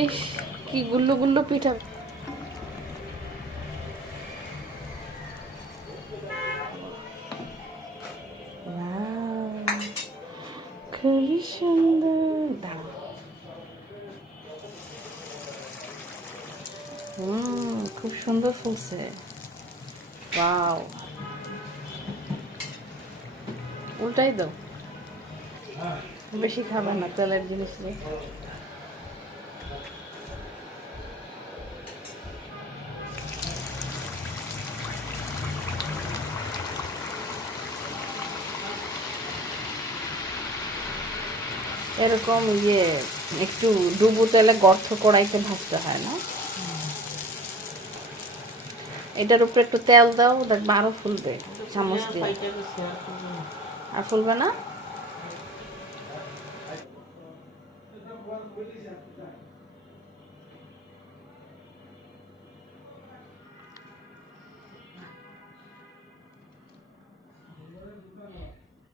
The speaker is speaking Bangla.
ইস, কি গুল্লু গুল্লু পিঠা। Wow, খুবই সুন্দর। দাঁড়াও। খুব সুন্দর ফুলছে। ওয়াও, উল্টাই দাও, বেশি খাবে না তেলের জিনিস নিয়ে। এরকম একটু ডুবো তেলে গর্ত কড়াইতে ভাজতে হয় না? এটার উপরে একটু তেল দাও, দেখবা আরো ফুলবে চামচ দিয়ে। আর ফুলবে না?